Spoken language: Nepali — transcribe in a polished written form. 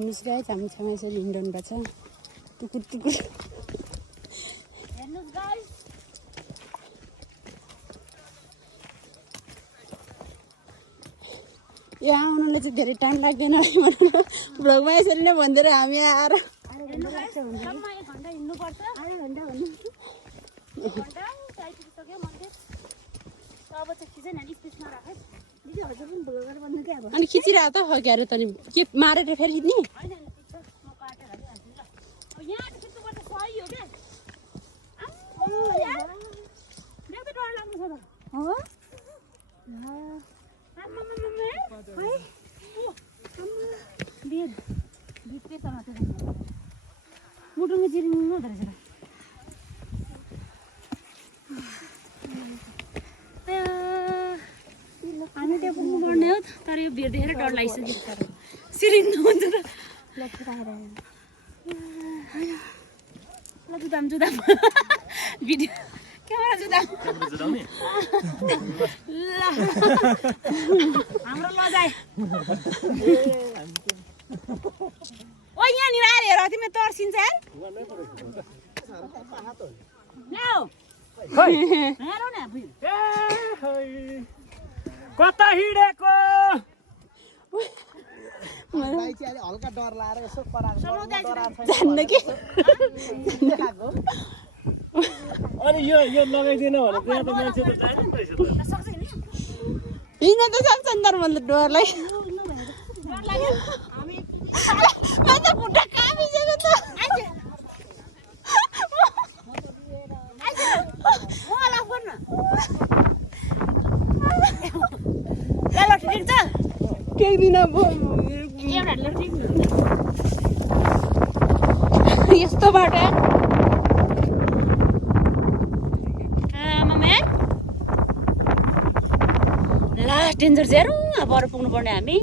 निस्किए हामी छेउमा यसरी हिँडिरहनु पर्छ टुकुर टुकुर हेर्नुस् गाइस यहाँ आउनुलाई चाहिँ धेरै टाइम लाग्दैन भनेर भ्लगमा यसरी नै भन्दै हामी आएर जम्मा 1 घण्टा हिँड्नु पर्छ आधा घण्टा भन्नु 1 घण्टा आइपुगिसक्यो मन्दिर अब चाहिँ खिचेन नि स्पेसमा राखे दिदी हजुर पनि भ्लगर बन्नु के अब अनि खिचिरहेको त फर्केर त नि के मारेर फेरि खिच्ने हैन हैन ठिक छ म काटेर हालिहाल्छु ल अब यहाँ त खिच्नु पर्छ सही हो के यार देख त डर लाग्नु छ त हो आम्मा है ओ बेद भित्ते समाते मुटुमा जिरिङ नहुँदो रहेछ हामी त्यहाँ पुग्नु पर्ने हो तर यो भिड देखेर डर लागिसक्यो सिरिनु हुन्छ त ल जुदाम जुदाम भिडियो क्यामेरा जुदाम ल हाम्रो लजाए ओ यहाँनिर आएर हेर तिमी तर्सिन्छ यार ल्याऊ हेरौ न कता हिँडेको भाइ चाहिँ अलि हल्का डर लाएर यसो कराएको जान्न कि अनि यो लगाइदिएन भने त्यहाँ त मान्छे त जाने नि रहेछ त हिँड्न त सक्छ नि तर मतलब डरलाई म त खुट्टा कामिसक्यो त टेक्दिन यस्तो बाटो लास्ट डेन्जर चाहिँ हेरौँ अब पर पुग्नु पर्ने हामी